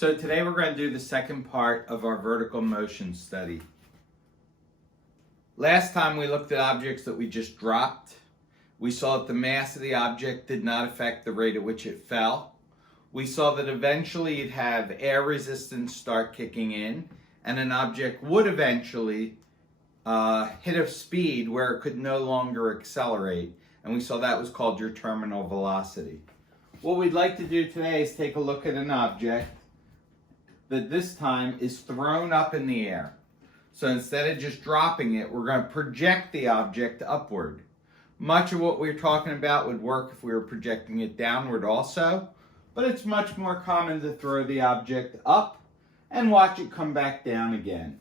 So today we're going to do the second part of our vertical motion study. Last time we looked at objects that we just dropped. We saw that the mass of the object did not affect the rate at which it fell. We saw that eventually you'd have air resistance start kicking in, and an object would eventually hit a speed where it could no longer accelerate. And we saw that was called your terminal velocity. What we'd like to do today is take a look at an object that this time is thrown up in the air. So instead of just dropping it, we're going to project the object upward. Much of what we're talking about would work if we were projecting it downward also, but it's much more common to throw the object up and watch it come back down again.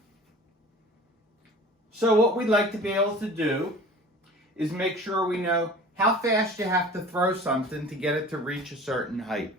So what we'd like to be able to do is make sure we know how fast you have to throw something to get it to reach a certain height.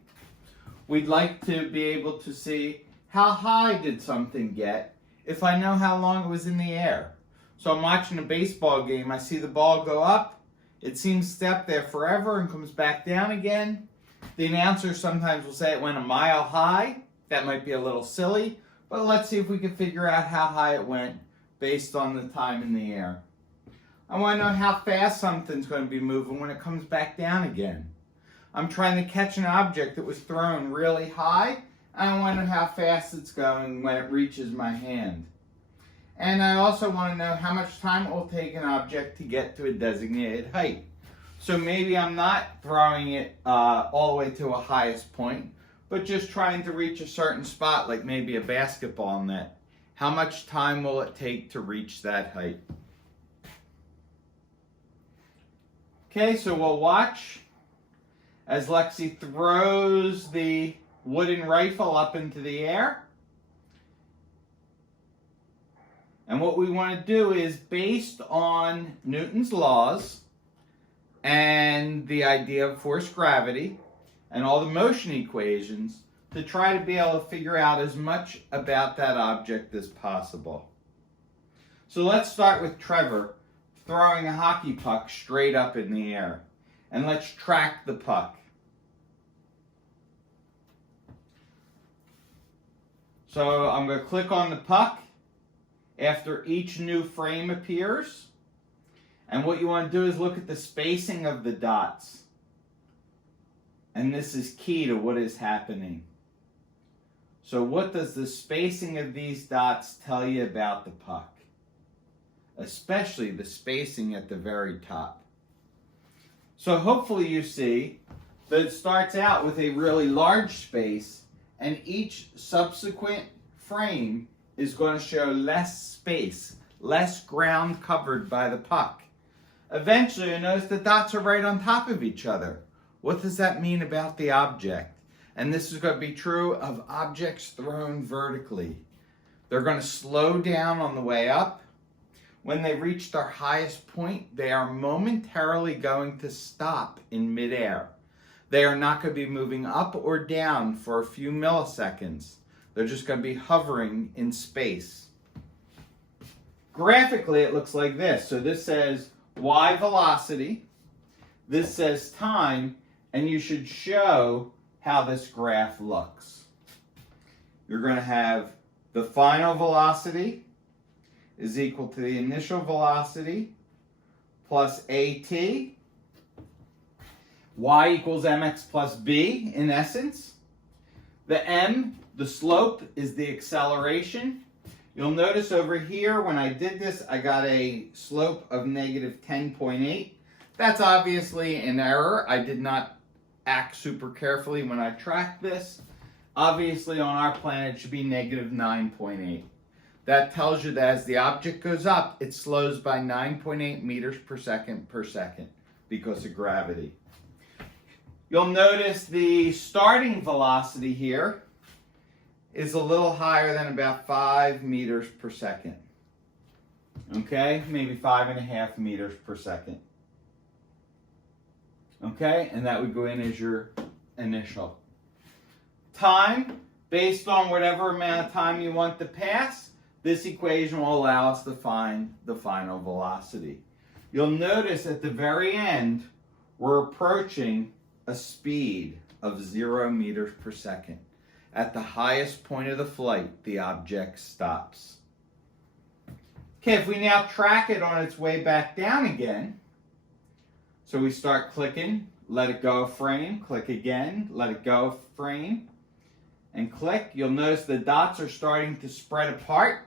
We'd like to be able to see how high did something get if I know how long it was in the air. So I'm watching a baseball game, I see the ball go up, it seems to stay up there forever and comes back down again. The announcer sometimes will say it went a mile high. That might be a little silly, but let's see if we can figure out how high it went based on the time in the air. I want to know how fast something's going to be moving when it comes back down again. I'm trying to catch an object that was thrown really high, and I want to know how fast it's going when it reaches my hand. And I also want to know how much time it will take an object to get to a designated height. So maybe I'm not throwing it all the way to a highest point, but just trying to reach a certain spot, like maybe a basketball net. How much time will it take to reach that height? Okay, so we'll watch as Lexi throws the wooden rifle up into the air. And what we want to do is, based on Newton's laws and the idea of force gravity and all the motion equations, to try to be able to figure out as much about that object as possible. So let's start with Trevor throwing a hockey puck straight up in the air. And let's track the puck. So I'm going to click on the puck after each new frame appears. And what you want to do is look at the spacing of the dots. And this is key to what is happening. So what does the spacing of these dots tell you about the puck? Especially the spacing at the very top. So hopefully you see that it starts out with a really large space, and each subsequent frame is going to show less space, less ground covered by the puck. Eventually, you notice the dots are right on top of each other. What does that mean about the object? And this is going to be true of objects thrown vertically. They're going to slow down on the way up. When they reach their highest point, they are momentarily going to stop in midair. They are not going to be moving up or down for a few milliseconds. They're just going to be hovering in space. Graphically, it looks like this. So this says y velocity, this says time, and you should show how this graph looks. You're going to have the final velocity is equal to the initial velocity plus at. Y equals mx plus b in essence. The m, the slope, is the acceleration. You'll notice over here when I did this, I got a slope of negative 10.8. That's obviously an error. I did not act super carefully when I tracked this. Obviously on our plan it should be negative 9.8. That tells you that as the object goes up, it slows by 9.8 meters per second because of gravity. You'll notice the starting velocity here is a little higher than about 5 meters per second. Okay, maybe 5.5 meters per second. Okay, and that would go in as your initial. Time, based on whatever amount of time you want to pass, this equation will allow us to find the final velocity. You'll notice at the very end, we're approaching a speed of 0 meters per second. At the highest point of the flight, the object stops. Okay, if we now track it on its way back down again, so we start clicking, let it go a frame, click again, let it go a frame, and click, you'll notice the dots are starting to spread apart,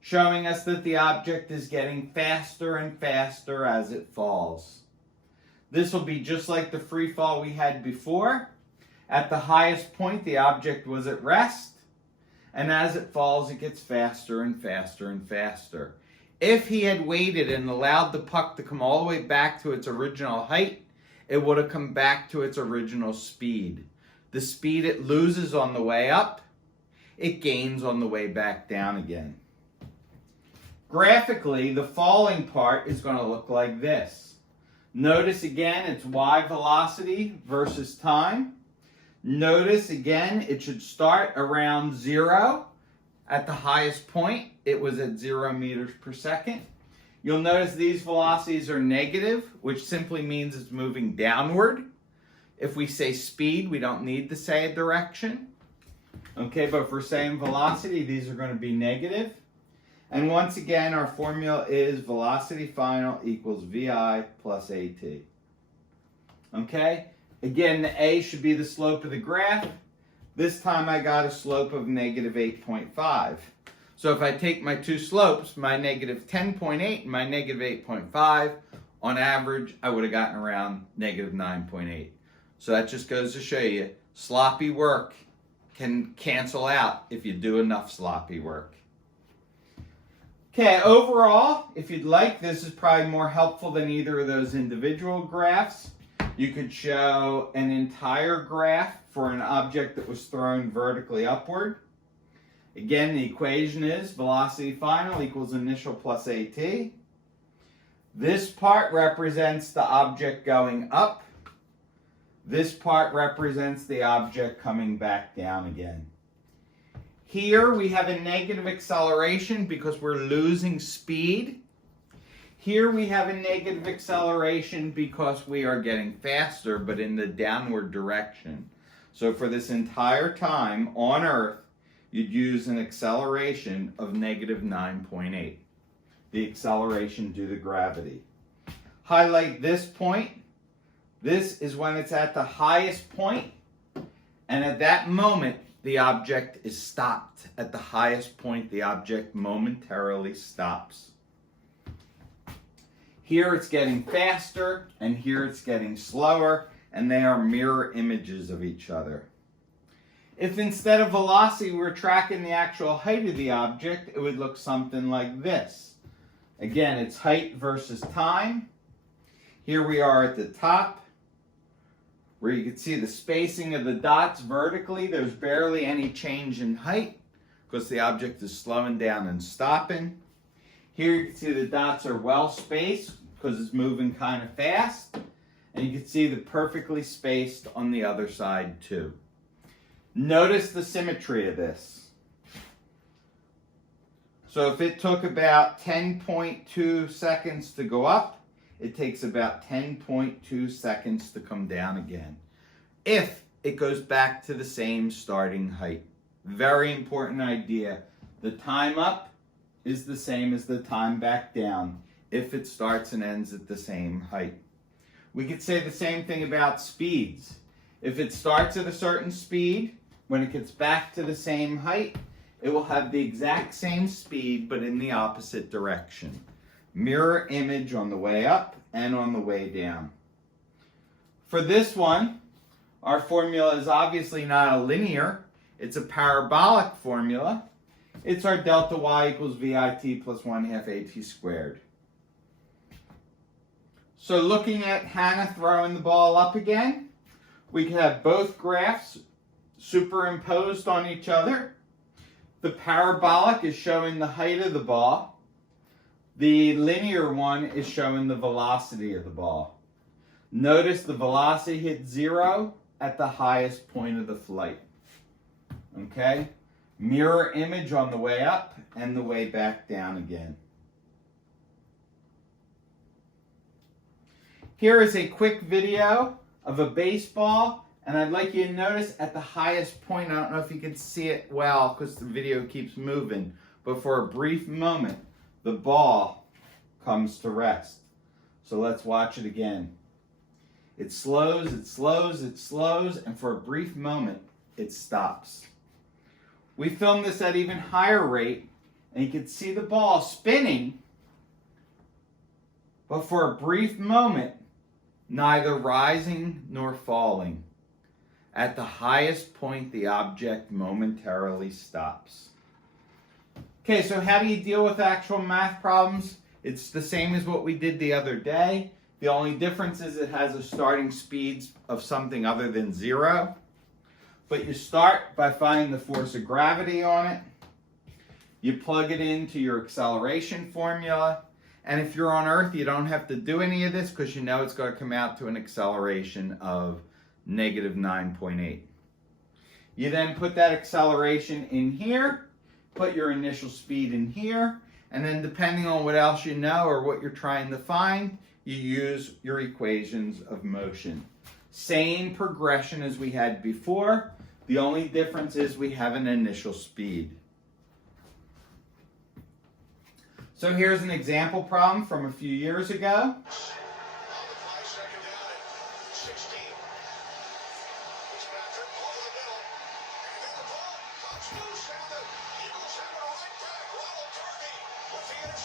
showing us that the object is getting faster and faster as it falls. This will be just like the free fall we had before. At the highest point, the object was at rest, and as it falls, it gets faster and faster and faster. If he had waited and allowed the puck to come all the way back to its original height, it would have come back to its original speed. The speed it loses on the way up, it gains on the way back down again. Graphically, the falling part is going to look like this. Notice again, it's y velocity versus time. Notice again, it should start around 0. At the highest point, it was at 0 meters per second. You'll notice these velocities are negative, which simply means it's moving downward. If we say speed, we don't need to say a direction. Okay, but if we're saying velocity, these are going to be negative. And once again, our formula is velocity final equals VI plus AT. Okay? Again, the A should be the slope of the graph. This time I got a slope of negative 8.5. So if I take my two slopes, my negative 10.8 and my negative 8.5, on average, I would have gotten around negative 9.8. So that just goes to show you, sloppy work can cancel out if you do enough sloppy work. Okay, overall, if you'd like, this is probably more helpful than either of those individual graphs. You could show an entire graph for an object that was thrown vertically upward. Again, the equation is velocity final equals initial plus AT. This part represents the object going up. This part represents the object coming back down again. Here we have a negative acceleration because we're losing speed. Here we have a negative acceleration because we are getting faster, but in the downward direction. So for this entire time on Earth, you'd use an acceleration of negative 9.8. The acceleration due to gravity. Highlight this point. This is when it's at the highest point, and at that moment, the object is stopped. At the highest point, the object momentarily stops. Here it's getting faster, and here it's getting slower, and they are mirror images of each other. If instead of velocity we were tracking the actual height of the object, it would look something like this. Again, it's height versus time. Here we are at the top, where you can see the spacing of the dots vertically. There's barely any change in height because the object is slowing down and stopping. Here you can see the dots are well spaced because it's moving kind of fast. And you can see the perfectly spaced on the other side too. Notice the symmetry of this. So if it took about 10.2 seconds to go up, it takes about 10.2 seconds to come down again. If it goes back to the same starting height. Very important idea. The time up is the same as the time back down if it starts and ends at the same height. We could say the same thing about speeds. If it starts at a certain speed, when it gets back to the same height, it will have the exact same speed but in the opposite direction. Mirror image on the way up and on the way down. For this one, our formula is obviously not a linear, it's a parabolic formula. It's our delta y equals VIT plus 1/2 AT squared. So looking at Hannah throwing the ball up again, we can have both graphs superimposed on each other. The parabolic is showing the height of the ball. The linear one is showing the velocity of the ball. Notice the velocity hits 0 at the highest point of the flight. Okay? Mirror image on the way up and the way back down again. Here is a quick video of a baseball And I'd like you to notice at the highest point, I don't know if you can see it well because the video keeps moving, but for a brief moment, the ball comes to rest. So let's watch it again. It slows, it slows, it slows, and for a brief moment, it stops. We filmed this at even higher rate, and you can see the ball spinning, but for a brief moment, neither rising nor falling. At the highest point, the object momentarily stops. Okay, so how do you deal with actual math problems? It's the same as what we did the other day. The only difference is it has a starting speed of something other than 0. But you start by finding the force of gravity on it. You plug it into your acceleration formula. And if you're on Earth, you don't have to do any of this because you know it's going to come out to an acceleration of negative 9.8. You then put that acceleration in here, put your initial speed in here, and then depending on what else you know or what you're trying to find, you use your equations of motion. Same progression as we had before. The only difference is we have an initial speed. So here's an example problem from a few years ago.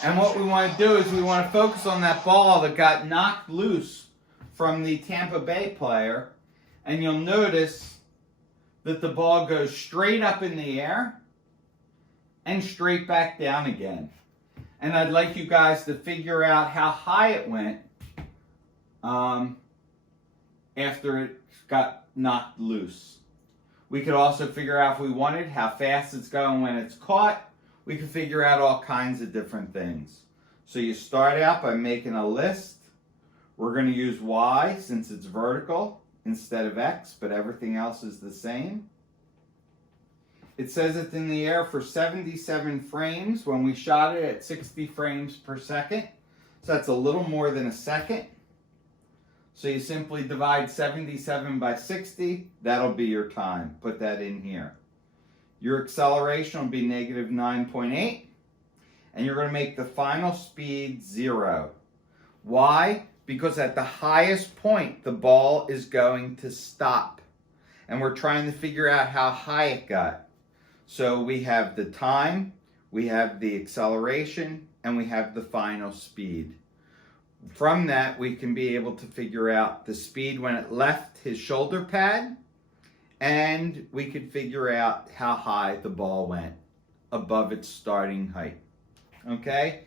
And what we want to do is we want to focus on that ball that got knocked loose from the Tampa Bay player. And you'll notice that the ball goes straight up in the air and straight back down again. And I'd like you guys to figure out how high it went after it got knocked loose. We could also figure out, if we wanted, how fast it's going when it's caught. We can figure out all kinds of different things. So you start out by making a list. We're going to use Y since it's vertical instead of X, but everything else is the same. It says it's in the air for 77 frames when we shot it at 60 frames per second. So that's a little more than a second. So you simply divide 77 by 60. That'll be your time. Put that in here. Your acceleration will be negative 9.8. And you're going to make the final speed 0. Why? Because at the highest point, the ball is going to stop. And we're trying to figure out how high it got. So we have the time, we have the acceleration, and we have the final speed. From that, we can be able to figure out the speed when it left his shoulder pad, and we could figure out how high the ball went above its starting height. Okay?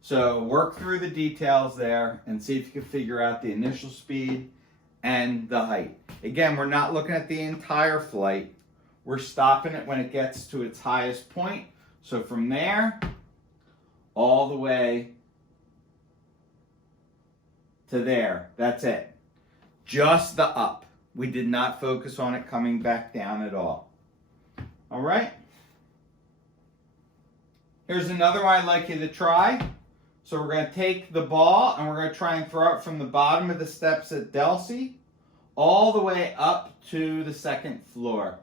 So work through the details there and see if you can figure out the initial speed and the height. Again, we're not looking at the entire flight. We're stopping it when it gets to its highest point. So from there, all the way to there. That's it. Just the up. We did not focus on it coming back down at all. All right? Here's another one I'd like you to try. So we're going to take the ball and we're going to try and throw it from the bottom of the steps at Delsea all the way up to the second floor.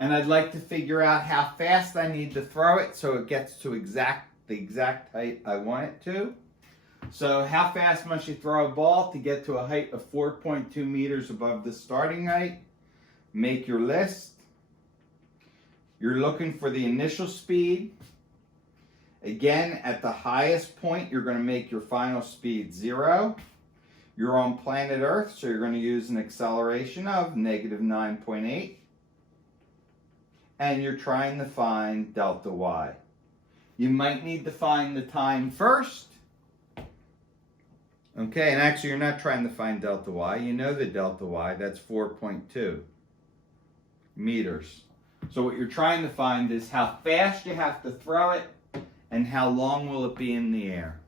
And I'd like to figure out how fast I need to throw it so it gets to the exact height I want it to. So how fast must you throw a ball to get to a height of 4.2 meters above the starting height? Make your list. You're looking for the initial speed. Again, at the highest point, you're going to make your final speed 0. You're on planet Earth, so you're going to use an acceleration of negative 9.8. And you're trying to find delta Y. You might need to find the time first. Okay, and actually you're not trying to find delta Y. You know the delta Y, that's 4.2 meters. So what you're trying to find is how fast you have to throw it and how long will it be in the air.